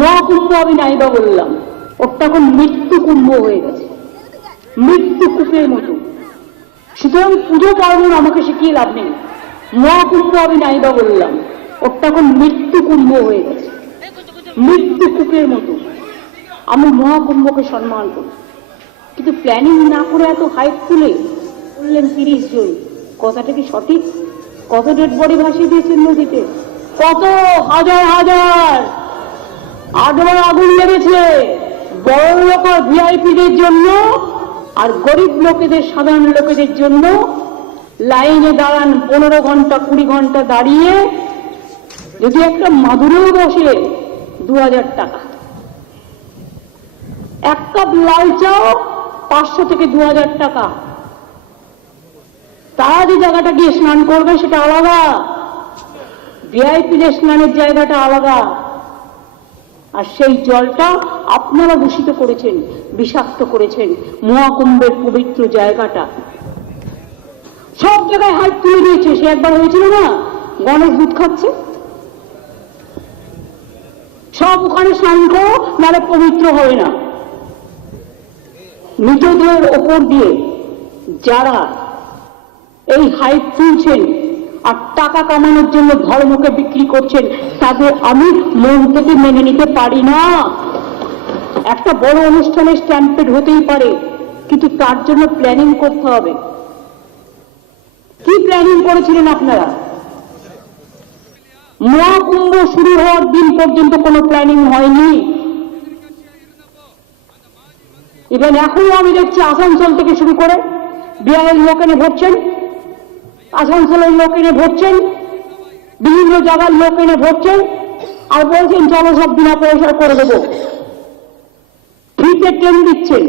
মহাকুম্ভ আমি নাইবা বললাম, ওটা এখন মৃত্যু কুম্ভ হয়ে গেছে, মৃত্যু কূপের মতো। সুতরাং পুজো পার্বণ আমাকে শিখিয়ে লাভ নেই। মহাকুম্ভ আমি নাইবা বললাম, ওটা এখন মৃত্যু কুম্ভ হয়ে গেছে, মৃত্যু কূপের মতো। আমি মহাকুম্ভকে সম্মান করি, কিন্তু প্ল্যানিং না করে এত হাইপ তুলে বললেন 30 জন, কথাটা কি সঠিক? কত ডেড বডি ভাসিয়ে দিয়েছেন নদীতে, কত হাজার হাজার আগুন আগুন লেগেছে বড় লোক ভিআইপিদের জন্য, আর গরিব লোকেদের, সাধারণ লোকেদের জন্য লাইনে দাঁড়ান 15 ঘন্টা 20 ঘন্টা দাঁড়িয়ে, যদি একটা মাদুরেও বসে 2000 টাকা, এক কাপ লাল চাও 500 থেকে 2000 টাকা। তারা যে জায়গাটা গিয়ে স্নান করবে সেটা আলাদা, ভিআইপিদের স্নানের জায়গাটা আলাদা। আর সেই জলটা আপনারা দূষিত করেছেন, বিষাক্ত করেছেন মহাকুম্ভের পবিত্র জায়গাটা। সব জায়গায় হাত তুলে দিয়েছে। সে একবার হয়েছিল না, গণেশ দুধ খাচ্ছে, সব ওখানে স্নান করো নাহলে পবিত্র হবে না। মৃতদেহের ওপর দিয়ে যারা এই হাইপ তুলছেন আর টাকা কামানোর জন্য ধর্মকে বিক্রি করছেন, তাদের আমি মন থেকে মেনে নিতে পারি না। একটা বড় অনুষ্ঠানে স্ট্যাম্পেড হতেই পারে, কিন্তু তার জন্য প্ল্যানিং করতে হবে। কি প্ল্যানিং করেছিলেন আপনারা? মহাকুম্ভ শুরু হওয়ার দিন পর্যন্ত কোনো প্ল্যানিং হয়নি। ইভেন এখনো আমি দেখছি আসানসোল থেকে শুরু করে বিহারের লোক এনে ভরছেন, আসানসোলের লোক এনে ভরছেন, বিভিন্ন জায়গার লোক এনে ভরছেন, আর বলছেন চলো সব বিনা পয়সা করে দেবো, ফ্রিতে ট্রেন দিচ্ছেন।